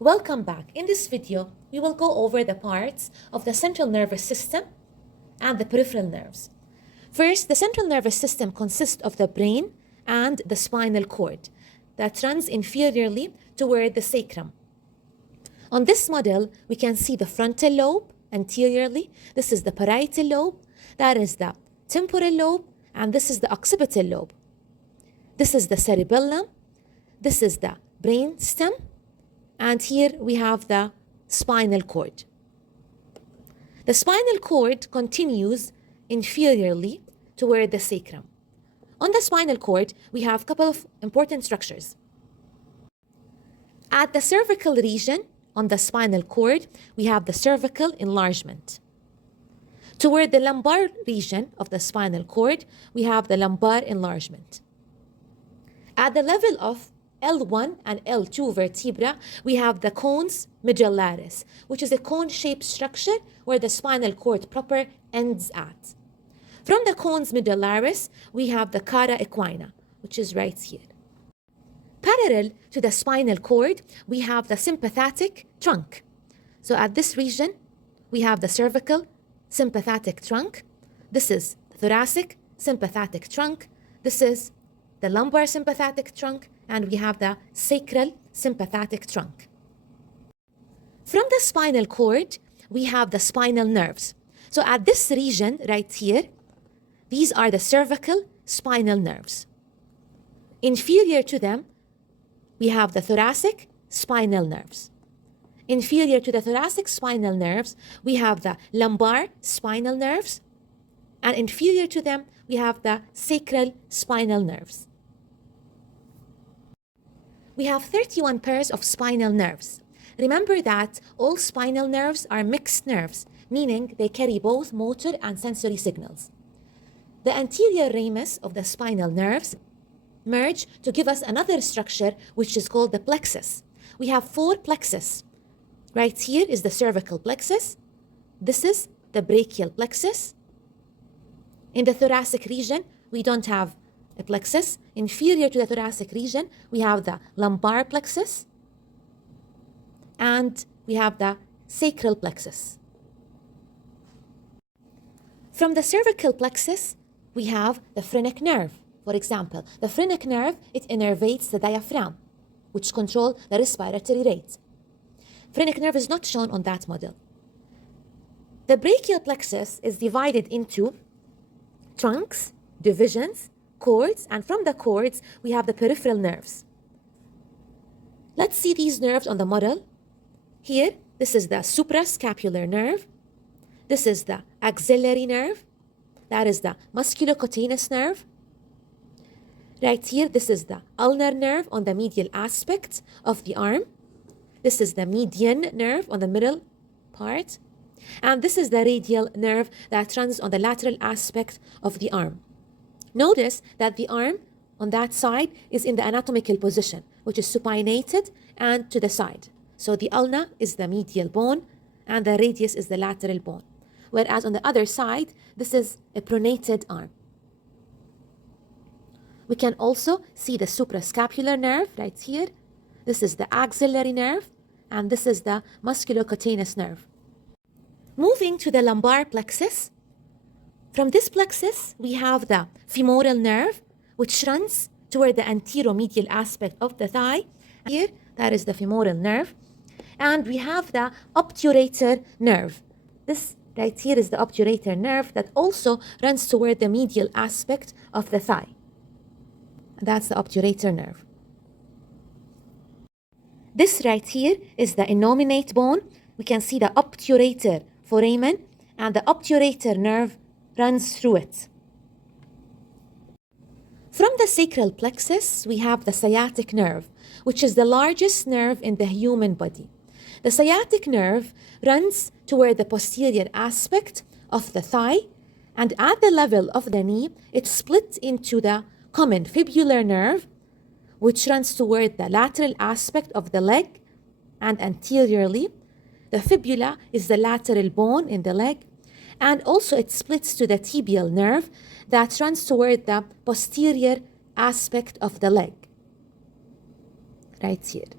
Welcome back. In this video, we will go over the parts of the central nervous system and the peripheral nerves. First, the central nervous system consists of the brain and the spinal cord that runs inferiorly toward the sacrum. On this model, we can see the frontal lobe anteriorly. This is the parietal lobe, that is the temporal lobe, and this is the occipital lobe. This is the cerebellum, this is the brain stem, and here we have the spinal cord. The spinal cord continues inferiorly toward the sacrum. On the spinal cord, we have a couple of important structures. At the cervical region on the spinal cord, we have the cervical enlargement. Toward the lumbar region of the spinal cord, we have the lumbar enlargement. At the level of L1 and L2 vertebra, we have the Conus Medullaris, which is a cone-shaped structure where the spinal cord proper ends at. From the Conus Medullaris, we have the Cauda Equina, which is right here. Parallel to the spinal cord, we have the sympathetic trunk. So at this region, we have the cervical sympathetic trunk. This is the thoracic sympathetic trunk. This is the lumbar sympathetic trunk, and we have the sacral sympathetic trunk. From the spinal cord, we have the spinal nerves. So at this region right here, these are the cervical spinal nerves. Inferior to them, we have the thoracic spinal nerves. Inferior to the thoracic spinal nerves, we have the lumbar spinal nerves, and inferior to them, we have the sacral spinal nerves. We have 31 pairs of spinal nerves. Remember that all spinal nerves are mixed nerves, meaning they carry both motor and sensory signals. The anterior ramus of the spinal nerves merge to give us another structure which is called the plexus. We have 4 plexus. Right here is the cervical plexus. This is the brachial plexus. In the thoracic region, we don't have a plexus. Inferior to the thoracic region, we have the lumbar plexus, and we have the sacral plexus. From the cervical plexus, we have the phrenic nerve. For example, the phrenic nerve, it innervates the diaphragm, which control the respiratory rate. Phrenic nerve is not shown on that model. The brachial plexus is divided into trunks, divisions, cords, and from the cords, we have the peripheral nerves. Let's see these nerves on the model. Here, this is the suprascapular nerve. This is the axillary nerve. That is the musculocutaneous nerve. Right here, this is the ulnar nerve on the medial aspect of the arm. This is the median nerve on the middle part. And this is the radial nerve that runs on the lateral aspect of the arm. Notice that the arm on that side is in the anatomical position, which is supinated and to the side. So the ulna is the medial bone and the radius is the lateral bone. Whereas on the other side, this is a pronated arm. We can also see the suprascapular nerve right here. This is the axillary nerve, and this is the musculocutaneous nerve. Moving to the lumbar plexus, from this plexus, we have the femoral nerve, which runs toward the anteromedial aspect of the thigh. Here, that is the femoral nerve. And we have the obturator nerve. This right here is the obturator nerve that also runs toward the medial aspect of the thigh. That's the obturator nerve. This right here is the innominate bone. We can see the obturator foramen, and the obturator nerve runs through it. From the sacral plexus, we have the sciatic nerve, which is the largest nerve in the human body. The sciatic nerve runs toward the posterior aspect of the thigh, and at the level of the knee, it's split into the common fibular nerve, which runs toward the lateral aspect of the leg and anteriorly. The fibula is the lateral bone in the leg, and also it splits to the tibial nerve that runs toward the posterior aspect of the leg, right here.